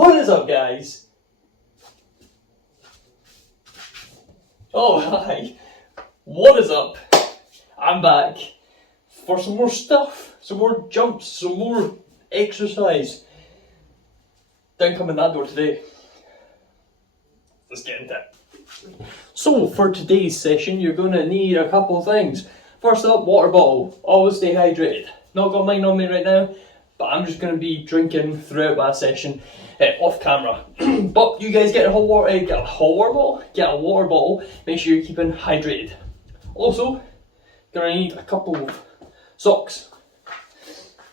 What is up, guys? Oh, hi. What is up? I'm back for some more stuff, some more jumps, some more exercise. Don't come in that door today. Let's get into it. So, for today's session, you're going to need a couple of things. First up, water bottle. Always stay hydrated. Not got mine on me right now, but I'm just going to be drinking throughout my session off camera. But you guys get a get a water bottle. Make sure you're keeping hydrated. Also, gonna need a couple of socks.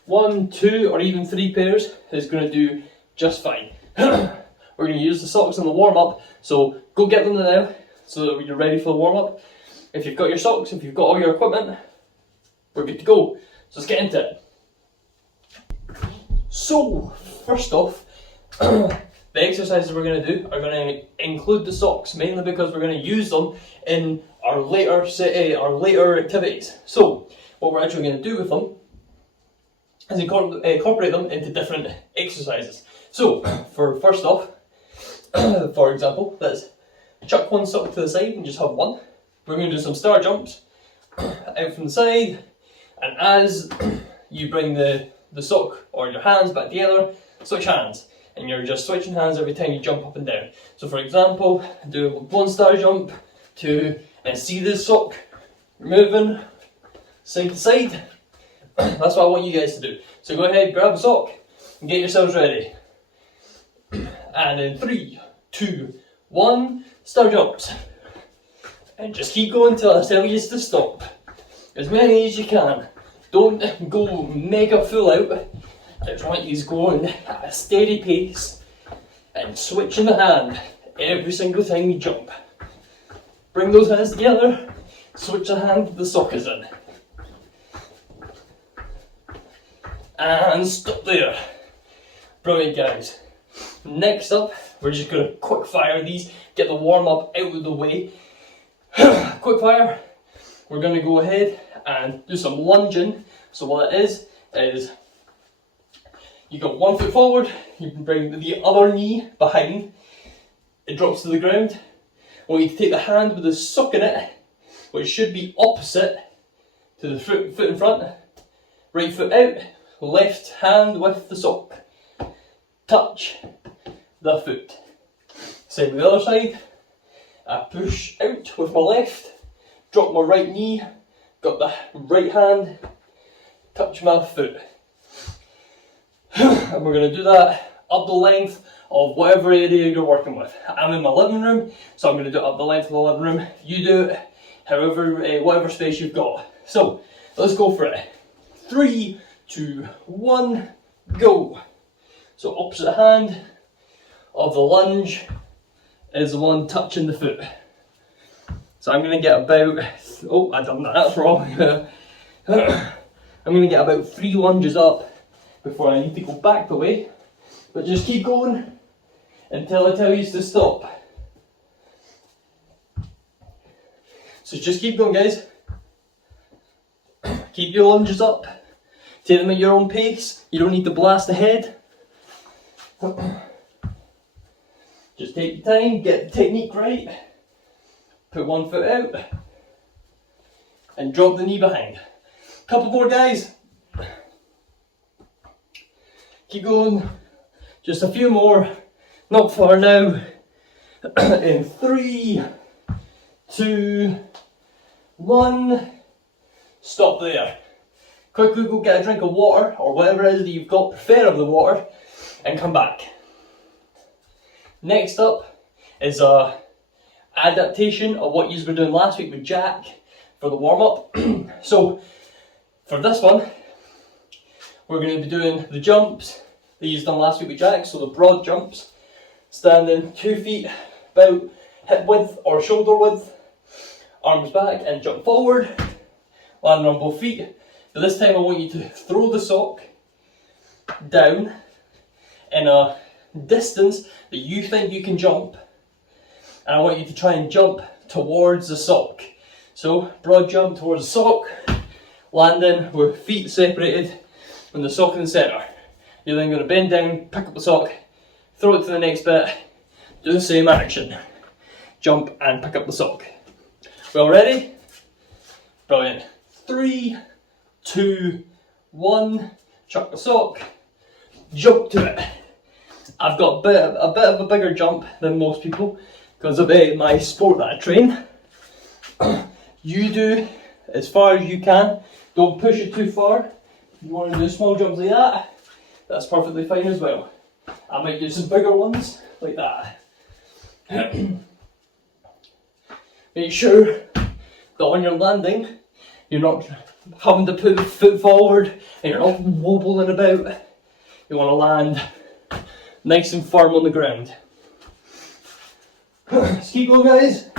1, 2, or even 3 pairs is gonna do just fine. We're gonna use the socks in the warm up, so go get them now so that you're ready for the warm up. If you've got your socks, if you've got all your equipment, we're good to go. So let's get into it. So, first off, the exercises we're going to do are going to include the socks, mainly because we're going to use them in our later activities. So, what we're actually going to do with them is incorporate them into different exercises. So, for first off, for example, let's chuck one sock to the side and just have one. We're going to do some star jumps out from the side, and as you bring the sock or your hands back together, switch hands, and you're just switching hands every time you jump up and down. So for example, do 1 star jump, 2, and see this sock moving side to side. That's what I want you guys to do. So go ahead, grab a sock and get yourselves ready. And in 3, 2, 1, star jumps. And just keep going till I tell you to stop. As many as you can. Don't go mega full out. I just want you to go at a steady pace and switching the hand every single time you jump. Bring those hands together, switch the hand the sock is in. And stop there. Brilliant, guys. Next up, we're just going to quick fire these, get the warm up out of the way. Quick fire. We're going to go ahead and do some lunging. So what it is you got 1 foot forward, you can bring the other knee behind, it drops to the ground. I want you to take the hand with the sock in it, which should be opposite to the foot in front. Right foot out, left hand with the sock. Touch the foot. Same with the other side. I push out with my left, drop my right knee, got the right hand, touch my foot. And we're going to do that up the length of whatever area you're working with. I'm in my living room, so I'm going to do it up the length of the living room. You do it however, whatever space you've got. So, let's go for it. 3, 2, 1, go. So opposite hand of the lunge is the one touching the foot. So I'm going to get about, oh, I done that, that's wrong. I'm going to get about 3 lunges up before I need to go back the way. But just keep going until I tell you to stop. So just keep going, guys. Keep your lunges up. Take them at your own pace. You don't need to blast ahead. Just take your time, get the technique right. Put 1 foot out. And drop the knee behind. Couple more, guys. Keep going. Just a few more. Not far now. In 3, 2, 1. Stop there. Quickly go get a drink of water or whatever it is that you've got, preferably water, and come back. Next up is a adaptation of what you were doing last week with Jack for the warm up. So for this one, we're going to be doing the jumps that you done last week with Jack, so the broad jumps, standing 2 feet about hip width or shoulder width, arms back and jump forward, landing on both feet. But this time I want you to throw the sock down in a distance that you think you can jump, and I want you to try and jump towards the sock. So broad jump towards the sock, landing with feet separated and the sock in the centre. You're then going to bend down, pick up the sock, throw it to the next bit, do the same action. Jump and pick up the sock. We all ready? Brilliant. 3, 2, 1, chuck the sock, jump to it. I've got a bit of a bigger jump than most people because of my sport that I train. You do as far as you can, don't push it too far. If you want to do small jumps like that, that's perfectly fine as well. I might do some bigger ones like that. Make sure that when you're landing, you're not having to put the foot forward and you're not wobbling about. You want to land nice and firm on the ground. Just keep going, guys.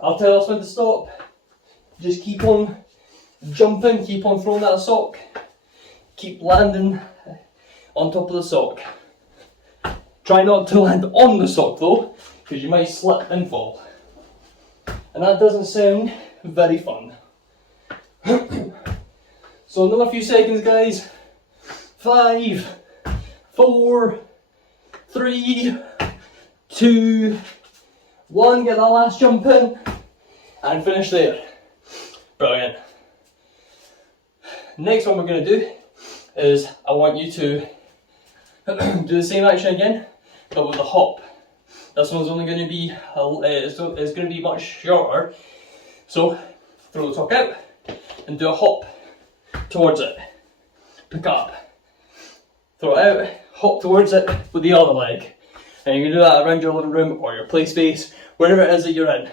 I'll tell us when to stop. Just keep on jumping, keep on throwing that sock. Keep landing on top of the sock. Try not to land on the sock though, because you might slip and fall. And that doesn't sound very fun. So another few seconds, guys. 5, 4, 3, 2, 1. Get that last jump in and finish there. Brilliant. Next one we're going to do is I want you to do the same action again, but with a hop. This one's only going to be it's going to be much shorter. So throw the sock out and do a hop towards it. Pick up, throw it out, hop towards it with the other leg, and you can do that around your living room or your play space, wherever it is that you're in.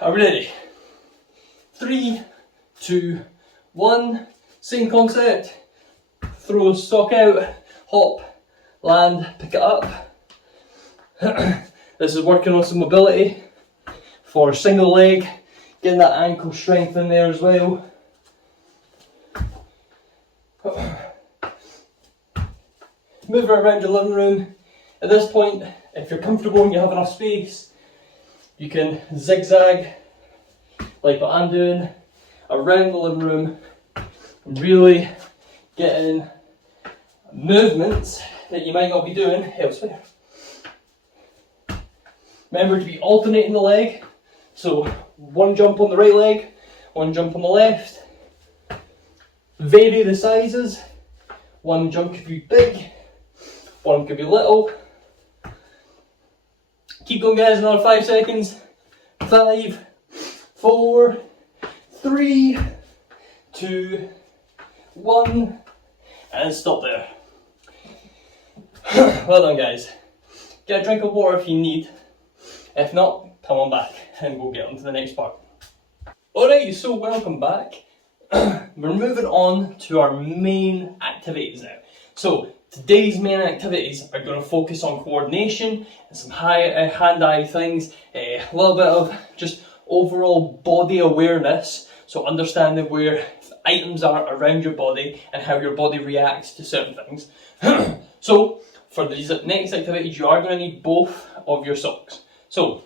Are we ready? 3, 2, 1. Same concept. Throw the sock out, hop, land, pick it up. This is working on some mobility for single leg, getting that ankle strength in there as well. Move it around your living room. At this point, if you're comfortable and you have enough space, you can zigzag like what I'm doing around the living room, really getting movements that you might not be doing elsewhere. Remember to be alternating the leg, so one jump on the right leg, one jump on the left. Vary the sizes. One jump could be big, one could be little. Keep going, guys, another 5 seconds. 5, 4, 3, 2, 1, and stop there. Well done, guys. Get a drink of water if you need. If not, come on back and we'll get on to the next part. Alright, so welcome back. We're moving on to our main activities now. So today's main activities are going to focus on coordination and some hand-eye things, a little bit of just overall body awareness, so understanding where items are around your body and how your body reacts to certain things. So for these next activities, you are going to need both of your socks. So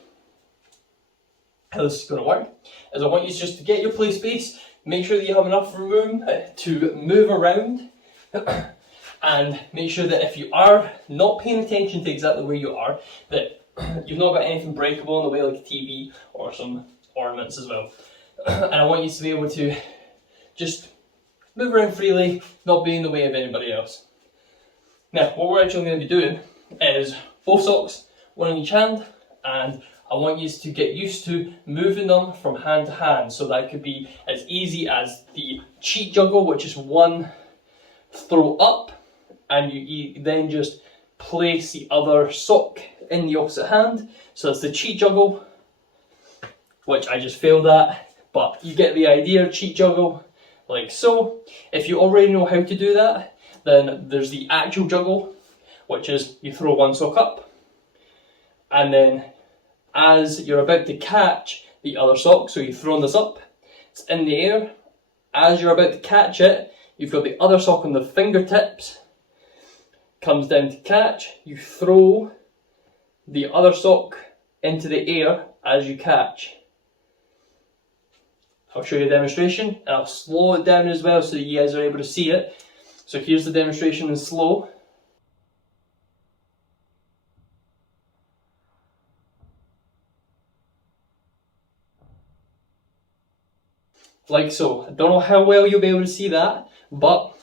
how this is going to work is I want you just to get your play space, make sure that you have enough room to move around, and make sure that if you are not paying attention to exactly where you are, that you've not got anything breakable in the way like a TV or some ornaments as well. And I want you to be able to just move around freely, not be in the way of anybody else. Now, what we're actually going to be doing is both socks, one in each hand, and I want you to get used to moving them from hand to hand. So that could be as easy as the cheat juggle, which is one throw up, and you then just place the other sock in the opposite hand. So it's the cheat juggle, which I just failed at, but you get the idea. Cheat juggle, like so. If you already know how to do that, then there's the actual juggle, which is you throw one sock up, and then as you're about to catch the other sock, so you've thrown this up, it's in the air. As you're about to catch it, you've got the other sock on the fingertips, comes down to catch, you throw the other sock into the air as you catch. I'll show you a demonstration, and I'll slow it down as well so that you guys are able to see it. So here's the demonstration in slow. like so. I don't know how well you'll be able to see that, but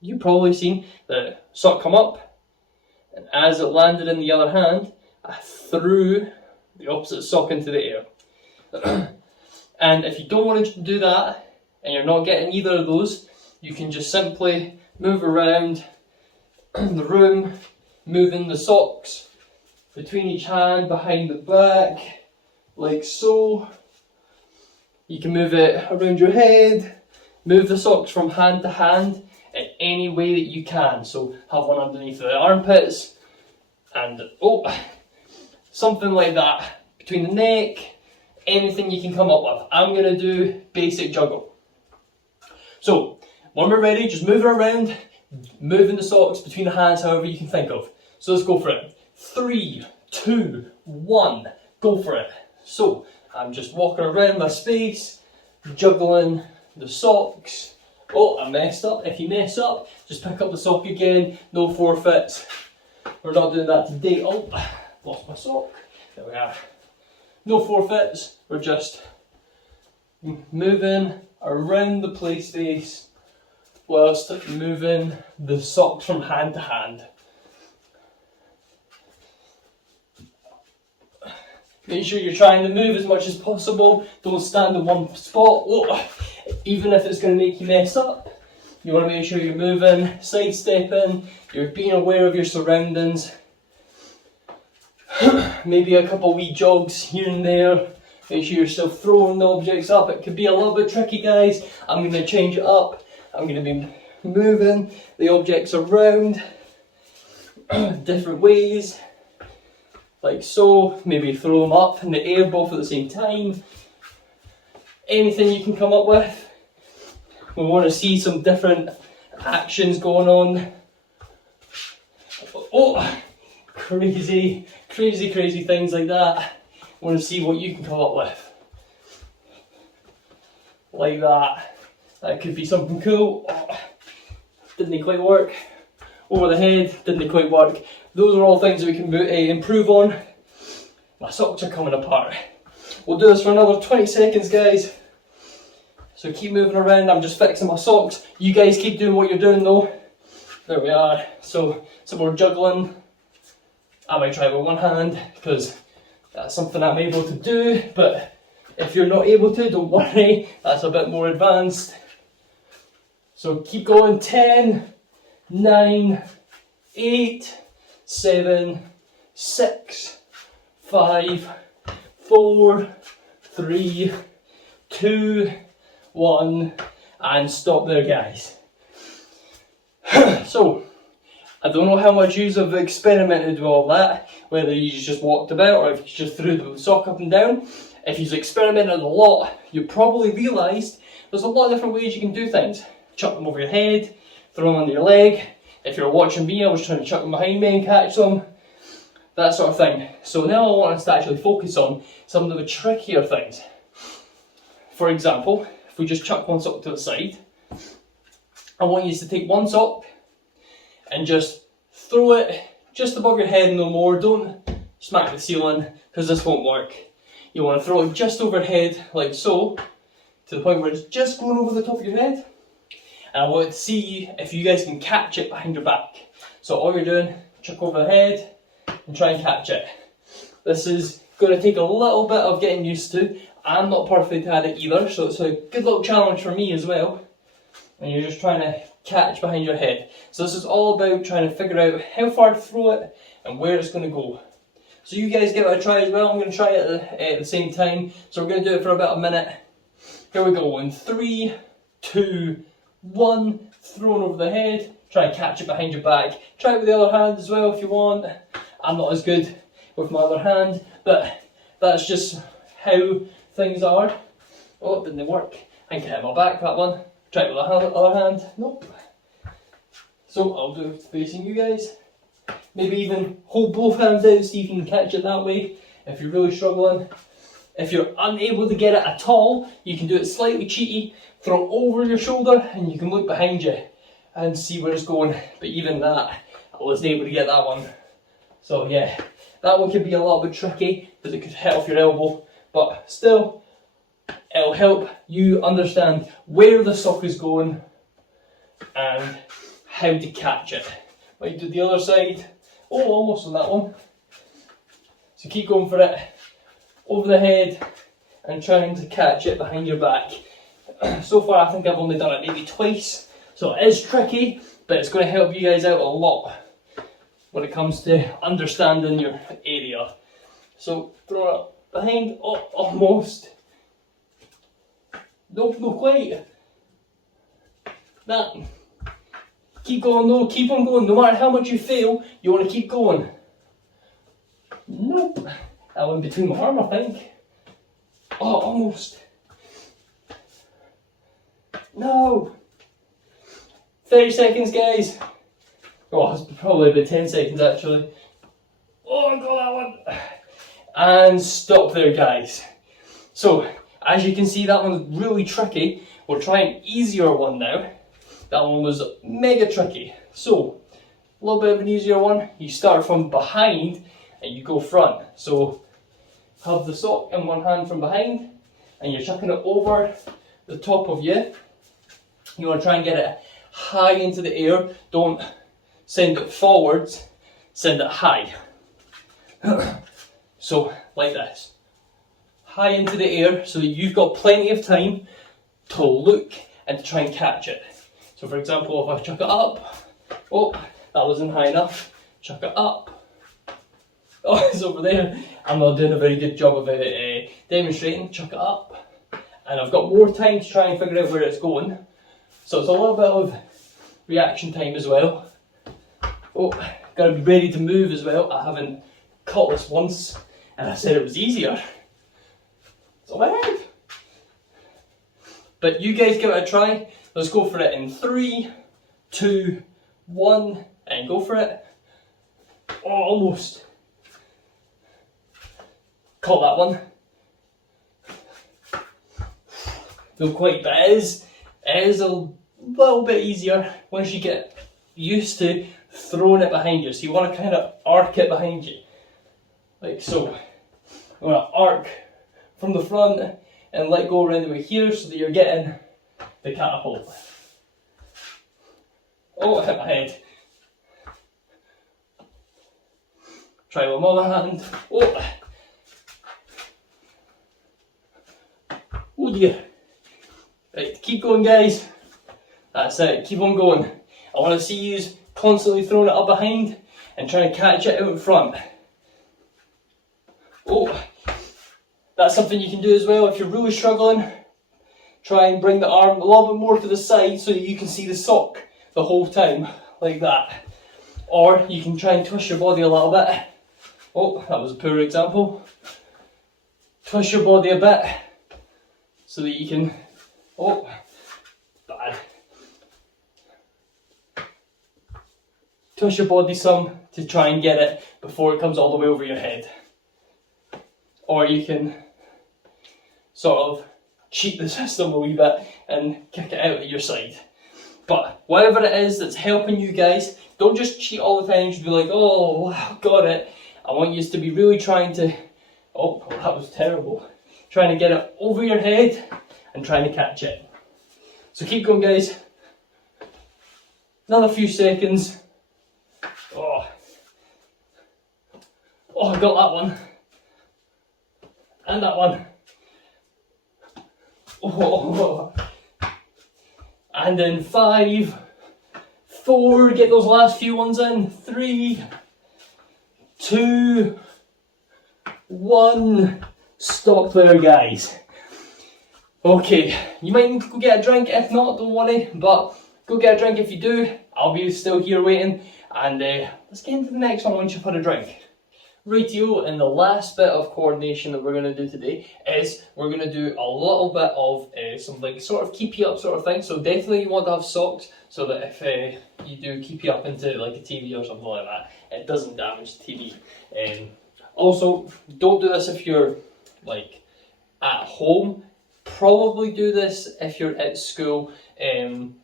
you've probably seen the sock come up, and as it landed in the other hand, I threw the opposite sock into the air. And if you don't want to do that, and you're not getting either of those, you can just simply move around the room, moving the socks between each hand, behind the back, like so. You can move it around your head, move the socks from hand to hand in any way that you can. So have one underneath the armpits, and something like that, between the neck, anything you can come up with. I'm going to do basic juggle. So when we're ready, just move it around, moving the socks between the hands however you can think of. So let's go for it. 3, 2, 1, go for it. So I'm just walking around my space, juggling the socks. Oh, I messed up. If you mess up, just pick up the sock again, no forfeits. We're not doing that today. Oh, lost my sock. There we are. No forfeits, we're just moving around the play space whilst moving the socks from hand to hand. Make sure you're trying to move as much as possible. Don't stand in one spot. Even if it's going to make you mess up, you want to make sure you're moving, sidestepping, you're being aware of your surroundings. Maybe a couple wee jogs here and there. Make sure you're still throwing the objects up. It could be a little bit tricky, guys. I'm going to change it up. I'm going to be moving the objects around different ways, like so. Maybe throw them up in the air both at the same time. Anything you can come up with. We want to see some different actions going on. Oh, crazy things like that. I want to see what you can come up with. Like that. That could be something cool. Oh, didn't quite work. Over the head, didn't quite work. Those are all things that we can improve on. My socks are coming apart. We'll do this for another 20 seconds, guys. So keep moving around. I'm just fixing my socks. You guys keep doing what you're doing though. There we are. So we're juggling. I might try with one hand because that's something I'm able to do, but if you're not able to, don't worry, that's a bit more advanced. So keep going. 10, 9, 8, 7, 6, 5, 4, 3, 2, 1, and stop there, guys. So I don't know how much you have experimented with all that, whether you just walked about or if you just threw the sock up and down. If you've experimented a lot, you probably realised there's a lot of different ways you can do things. Chuck them over your head, throw them under your leg. If you're watching me, I was trying to chuck them behind me and catch them. That sort of thing. So now I want us to actually focus on some of the trickier things. For example, if we just chuck one sock to the side, I want you to take one sock and just throw it just above your head, no more. Don't smack the ceiling because this won't work. You want to throw it just overhead like so, to the point where it's just going over the top of your head. And I want to see if you guys can catch it behind your back. So all you're doing, chuck over the head and try and catch it. This is going to take a little bit of getting used to. I'm not perfect at it either, so it's a good little challenge for me as well. And you're just trying to catch behind your head. So this is all about trying to figure out how far to throw it and where it's going to go. So you guys give it a try as well. I'm going to try it at the same time. So we're going to do it for about a minute. Here we go. In 3, 2, 1. Thrown over the head. Try and catch it behind your back. Try it with the other hand as well if you want. I'm not as good with my other hand, but that's just how things are. Oh, it didn't work. I can hit my back, that one. Try it with the other hand. Nope. So I'll do it facing you guys. Maybe even hold both hands out, see if you can catch it that way if you're really struggling. If you're unable to get it at all, you can do it slightly cheeky, throw it over your shoulder and you can look behind you and see where it's going. But even that, I wasn't able to get that one. So yeah, that one can be a little bit tricky because it could hit off your elbow, but still it'll help you understand where the sock is going and how to catch it. Might do the other side. Oh, almost on that one. So keep going for it, over the head, and trying to catch it behind your back. So far I think I've only done it maybe twice, so it is tricky, but it's going to help you guys out a lot when it comes to understanding your area. So throw it behind, oh, almost. Nope, not quite. That. Keep going though, keep on going. No matter how much you fail, you want to keep going. Nope. That went between my arm, I think. Oh, almost. No. 30 seconds, guys. Oh, it's probably about 10 seconds actually. Oh, I got that one. And stop there, guys. So, as you can see, that one's really tricky. We'll try an easier one now. That one was mega tricky. So, a little bit of an easier one. You start from behind and you go front. So, have the sock in one hand from behind and you're chucking it over the top of you. You want to try and get it high into the air. Don't send it forwards, send it high. So, like this. High into the air so that you've got plenty of time to look and to try and catch it. So for example, if I chuck it up, oh, that wasn't high enough, chuck it up, oh, it's over there. I'm not doing a very good job of demonstrating, chuck it up, and I've got more time to try and figure out where it's going. So it's a little bit of reaction time as well. Oh, gotta be ready to move as well. I haven't caught this once, and I said it was easier. So I have. But you guys give it a try. Let's go for it in 3, 2, 1, and go for it. Oh, almost. Caught that one. Not quite, but it is a little bit easier once you get used to throwing it behind you. So you want to kind of arc it behind you. Like so. You want to arc from the front and let go around the way here so that you're getting the catapult. Oh, I hit my head. Try with my other hand. Oh. Oh dear. Right, keep going, guys. That's it, keep on going. I want to see you constantly throwing it up behind and trying to catch it out in front. Oh. That's something you can do as well if you're really struggling. Try and bring the arm a little bit more to the side so that you can see the sock the whole time, like that. Or you can try and twist your body a little bit. Oh, that was a poor example. Twist your body a bit so that you can, oh, bad. Twist your body some to try and get it before it comes all the way over your head. Or you can sort of cheat the system a wee bit and kick it out at your side. But whatever it is that's helping you guys, don't just cheat all the time and just be like, oh wow, got it. I want you to be really trying to, oh that was terrible, trying to get it over your head and trying to catch it. So keep going, guys. Another few seconds. Oh, I got that one. And that one. Oh. And then 5, 4, get those last few ones in. 3, 2, 1. Stop there, guys. Okay, you might need to go get a drink. If not, don't worry, but go get a drink if you do. I'll be still here waiting. And let's get into the next one once you've had a drink. Rightio, and the last bit of coordination that we're going to do today is we're going to do a little bit of some like sort of keep you up sort of thing. So definitely you want to have socks so that if you do keep you up into like a TV or something like that, it doesn't damage the TV. Also, don't do this if you're like at home. Probably do this if you're at school and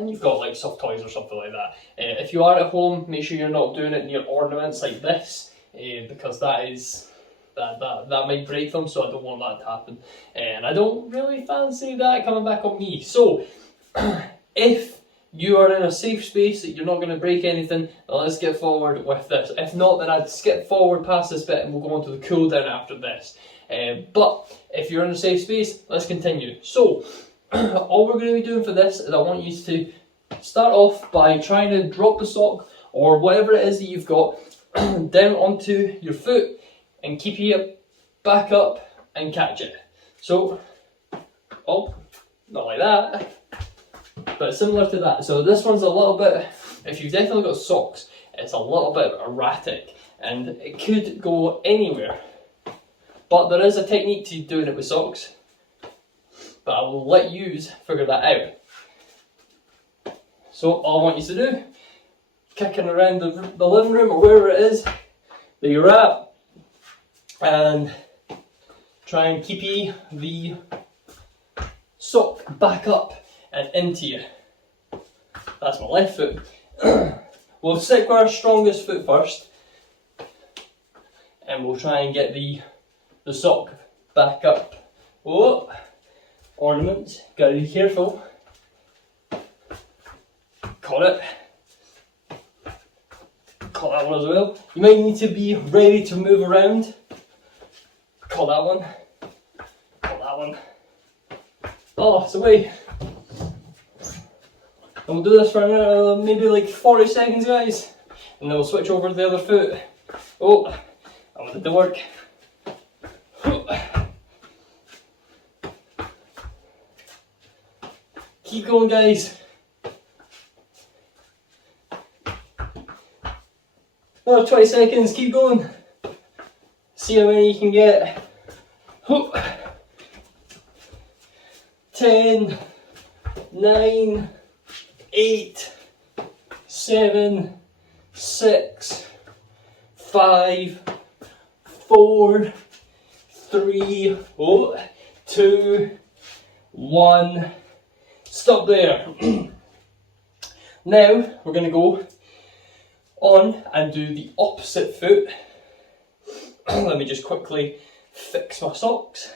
you've got like soft toys or something like that. If you are at home, make sure you're not doing it near ornaments like this. Because that's that might break them, so I don't want that to happen. And I don't really fancy that coming back on me. So, if you are in a safe space that you're not going to break anything, let's get forward with this. If not, then I'd skip forward past this bit and we'll go on to the cool down after this. But if you're in a safe space, let's continue. So, all we're going to be doing for this is I want you to start off by trying to drop the sock or whatever it is that you've got down onto your foot and keep it back up and catch it. So, oh, not like that, but similar to that. So this one's a little bit, if you've definitely got socks, it's a little bit erratic and it could go anywhere. But there is a technique to doing it with socks, but I will let you figure that out. So all I want you to do, kicking around the living room or wherever it is that you're at, and try and keep the sock back up and into you. That's my left foot. We'll stick with our strongest foot first, and we'll try and get the sock back up. Oh, ornament, gotta be careful. Caught it. Caught that one as well. You might need to be ready to move around. Caught that one. Caught that one. Oh, it's away. And we'll do this for maybe like 40 seconds, guys. And then we'll switch over to the other foot. Oh, that one didn't work. Keep going, guys. Another 20 seconds, keep going. See how many you can get. 10, 9, 8, 7, 6, 5, 4, 3, 2, 1. Stop there. Now we're going to go on and do the opposite foot. Let me just quickly fix my socks.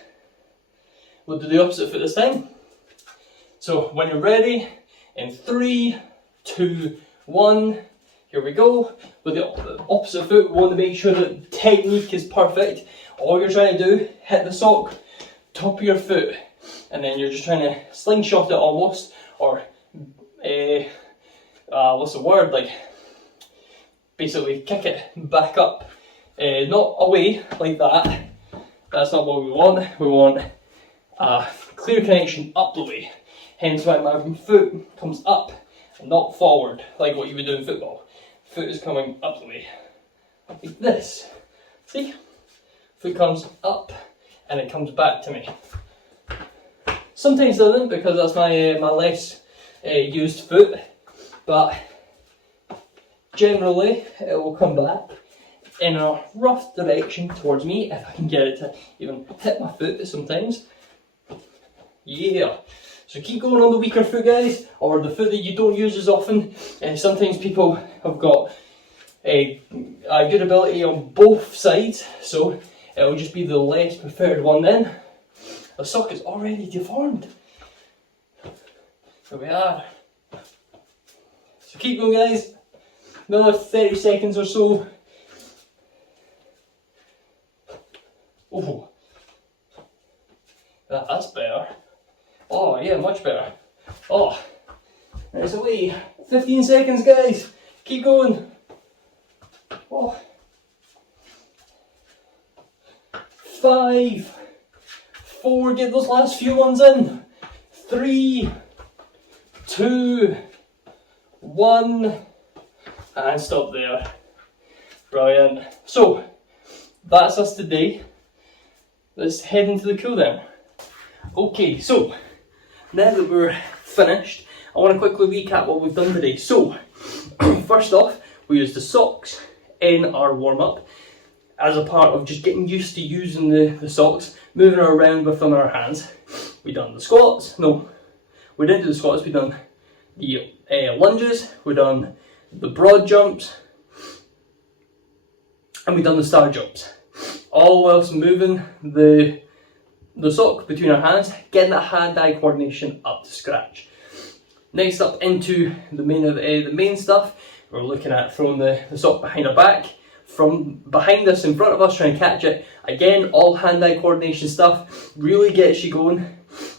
We'll do the opposite foot this time. So when you're ready, in 3, 2, 1, here we go. With the opposite foot, we want to make sure that technique is perfect. All you're trying to do, hit the sock, top of your foot, and then you're just trying to slingshot it almost, or what's the word, like basically kick it back up, not away like that. That's not what we want. We want a clear connection up the way. Hence why my foot comes up and not forward like what you would do in football. Foot is coming up the way like this. See? Foot comes up and it comes back to me. Sometimes it doesn't because that's my less used foot, but generally it will come back in a rough direction towards me if I can get it to even hit my foot sometimes. Yeah. So keep going on the weaker foot, guys, or the foot that you don't use as often. Sometimes people have got a good ability on both sides, so it will just be the less preferred one then. The sock is already deformed. There we are. So keep going, guys. Another 30 seconds or so. Oh, that's better. Oh yeah, much better. Oh, there's away. 15 seconds, guys. Keep going. Oh. 5, 4, get those last few ones in. 3, 2, 1, and stop there. Brilliant. So, that's us today. Let's head into the cool down. Okay, so now that we're finished, I want to quickly recap what we've done today. So, first off, we used the socks in our warm-up as a part of just getting used to using the socks, moving around with them in our hands. We done the squats. No, we didn't do the squats. We done the lunges. We done the broad jumps, and we done the star jumps. all whilst moving the sock between our hands, getting that hand-eye coordination up to scratch. Next up into the main stuff, we're looking at throwing the sock behind our back, from behind us, in front of us, trying to catch it. Again, all hand-eye coordination stuff, really gets you going,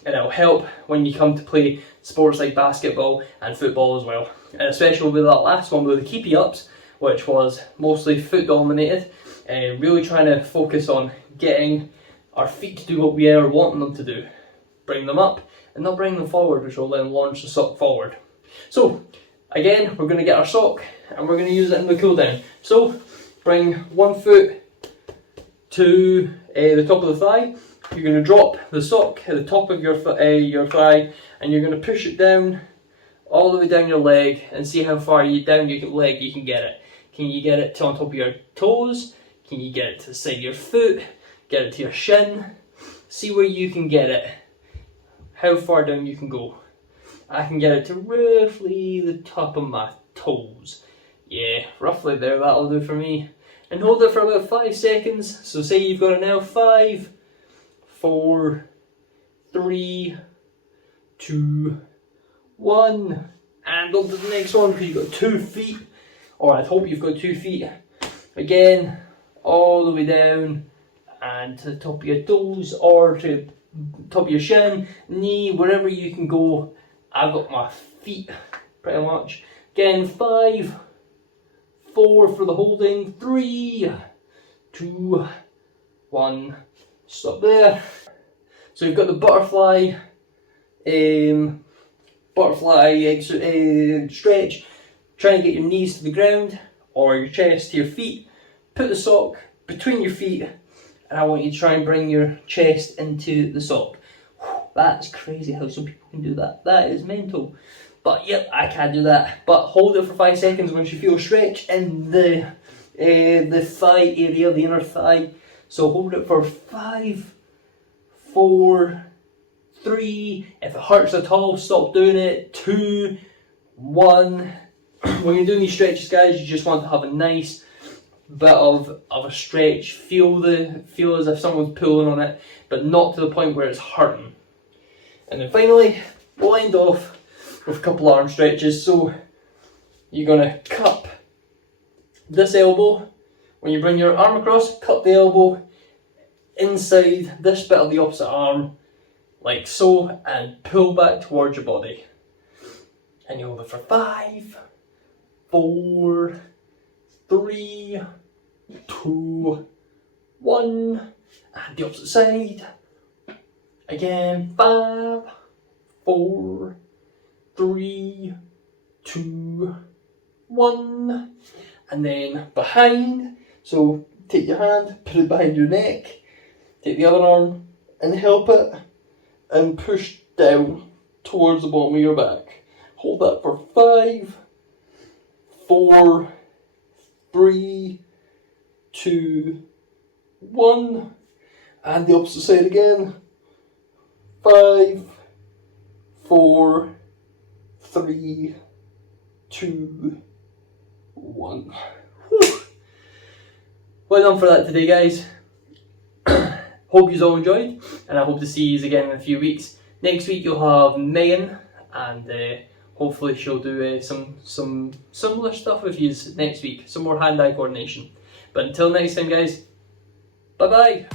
and it'll help when you come to play sports like basketball and football as well. And especially with that last one with the keepy ups, which was mostly foot dominated, and really trying to focus on getting our feet to do what we are wanting them to do. Bring them up and not bring them forward, which will then launch the sock forward. So again, we're going to get our sock and we're going to use it in the cool down. So bring one foot to the top of the thigh. You're going to drop the sock at the top of your thigh, and you're going to push it down all the way down your leg and see how far down your leg you can get it. Can you get it to on top of your toes? Can you get it to the side of your foot? Get it to your shin? See where you can get it. How far down you can go. I can get it to roughly the top of my toes. Yeah, roughly there, that'll do for me. And hold it for about 5 seconds. So say you've got it now, 5, 4, 3, 2, 1. And on to the next one, because you've got 2 feet. Or I hope you've got 2 feet. Again, all the way down and to the top of your toes, or to the top of your shin, knee, wherever you can go. I've got my feet pretty much. Again, 5, 4 for the holding, 3, 2, 1. Stop there. So you've got the butterfly stretch, trying to get your knees to the ground or your chest to your feet. Put the sock between your feet, and I want you to try and bring your chest into the sock. That's crazy how some people can do that. That is mental. But yep, I can't do that. But hold it for 5 seconds once you feel a stretch in the thigh area, the inner thigh. So hold it for 5, 4, 3. If it hurts at all, stop doing it. 2, 1. When you're doing these stretches, guys, you just want to have a nice bit of a stretch. Feel as if someone's pulling on it, but not to the point where it's hurting. And then finally, we'll end off with a couple arm stretches. So you're gonna cup this elbow. When you bring your arm across, cup the elbow inside this bit of the opposite arm, like so, and pull back towards your body. And you hold it for 5, 4, 3, 2, 1, and the opposite side. Again, 5, 4, 3, 2, 1, and then behind. So take your hand, put it behind your neck, take the other arm and help it, and push down towards the bottom of your back. Hold that for 5, 4, 3, 2, 1, and the opposite side again. 5, 4, 3, 2, 1. Whew. Well done for that today, guys. Hope you all enjoyed, and I hope to see you again in a few weeks. Next week you'll have Megan, and hopefully she'll do some similar stuff with you next week, some more hand-eye coordination. But until next time, guys, bye bye.